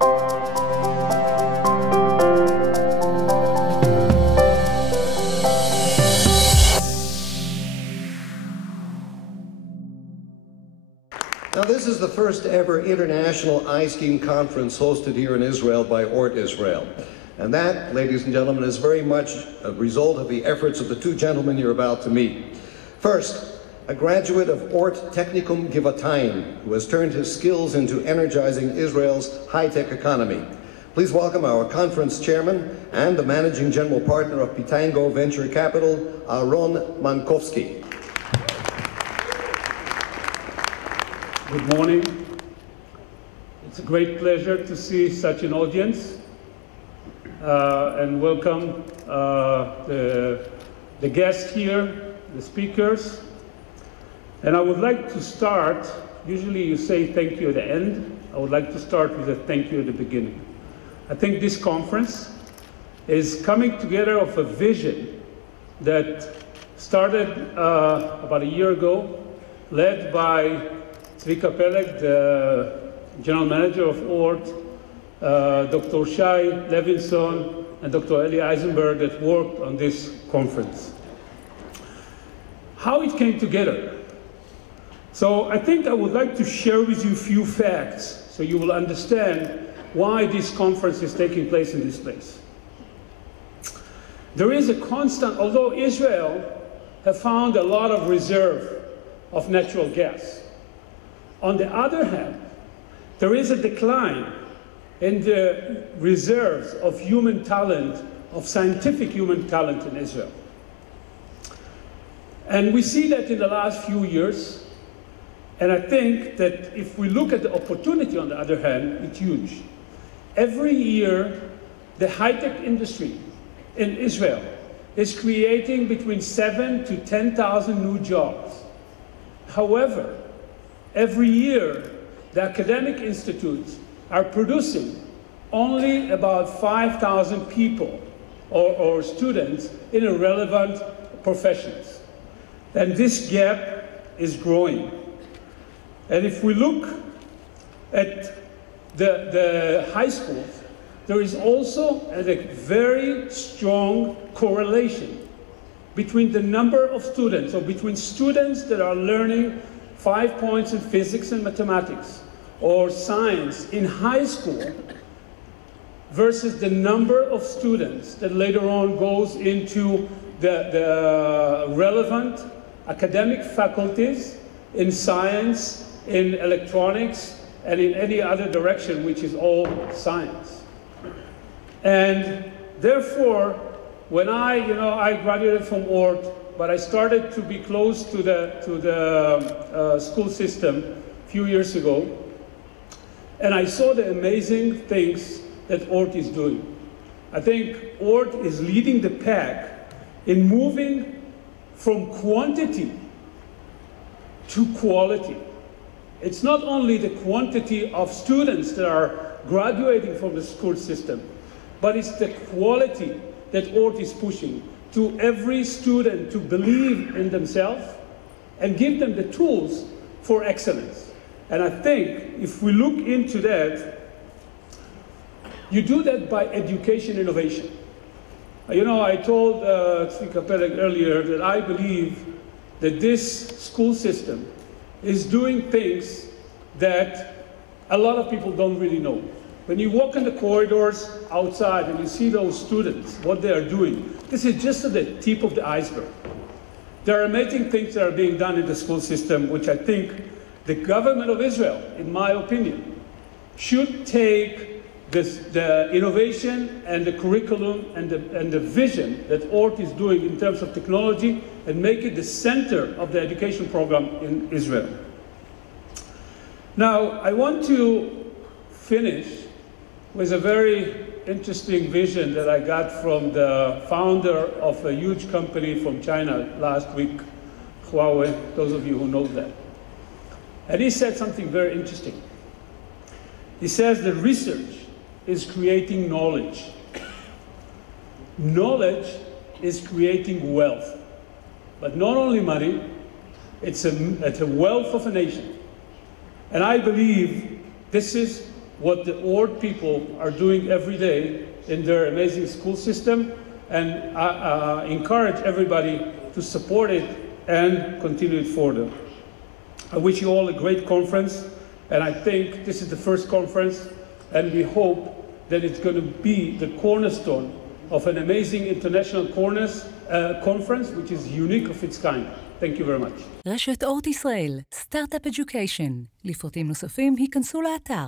Now, this is the first ever international iSteam conference hosted here in Israel by Ort Israel. And that, ladies and gentlemen, is very much a result of the efforts of the two gentlemen you're about to meet. First, a graduate of Ort Technicum Givatayim, who has turned his skills into energizing Israel's high-tech economy. Please welcome our conference chairman and the managing general partner of Pitango Venture Capital, Aaron Mankovsky. Good morning. It's a great pleasure to see such an audience and welcome the guests here, the speakers. And I would like to start, usually you say thank you at the end. I would like to start with a thank you at the beginning. I think this conference is coming together of a vision that started about a year ago, led by Zvika Peleg, the general manager of Ort, Dr. Shai Levinson, and Dr. Eli Eisenberg that worked on this conference. How it came together. So I think I would like to share with you a few facts so you will understand why this conference is taking place in this place. There is a constant, although Israel have found a lot of reserve of natural gas. On the other hand, there is a decline in the reserves of human talent, of scientific human talent in Israel. And we see that in the last few years. And I think that if we look at the opportunity, on the other hand, it's huge. Every year, the high-tech industry in Israel is creating between 7,000 to 10,000 new jobs. However, every year, the academic institutes are producing only about 5,000 people or students in relevant professions. And this gap is growing. And if we look at the high schools, there is also a very strong correlation between the number of students, or between students that are learning 5 points in physics and mathematics or science in high school versus the number of students that later on goes into the relevant academic faculties in science, in electronics, and in any other direction which is all science. And therefore, when I graduated from Ort, but I started to be close to the school system a few years ago, and I saw the amazing things that Ort is doing. I think Ort is leading the pack in moving from quantity to quality. It's not only the quantity of students that are graduating from the school system, but it's the quality that Ort is pushing to every student to believe in themselves and give them the tools for excellence. And I think if we look into that, you do that by education innovation. You know, I told Zvika Peleg earlier that I believe that this school system is doing things that a lot of people don't really know. When you walk in the corridors outside and you see those students, what they are doing, this is just at the tip of the iceberg. There are amazing things that are being done in the school system, which I think the government of Israel, in my opinion, should take the innovation and the curriculum and the vision that Ort is doing in terms of technology and make it the center of the education program in Israel. Now, I want to finish with a very interesting vision that I got from the founder of a huge company from China last week, Huawei, those of you who know that. And he said something very interesting. He says that research is creating knowledge. Knowledge is creating wealth. But not only money, it's a wealth of a nation. And I believe this is what the Ord people are doing every day in their amazing school system, and encourage everybody to support it and continue it further. I wish you all a great conference, and I think this is the first conference, and we hope that it's going to be the cornerstone of an amazing international conference, which is unique of its kind. Thank you very much. רשת אורט ישראל, סטארט-אפ אדיוקיישן. לפרטים נוספים היכנסו לאתר.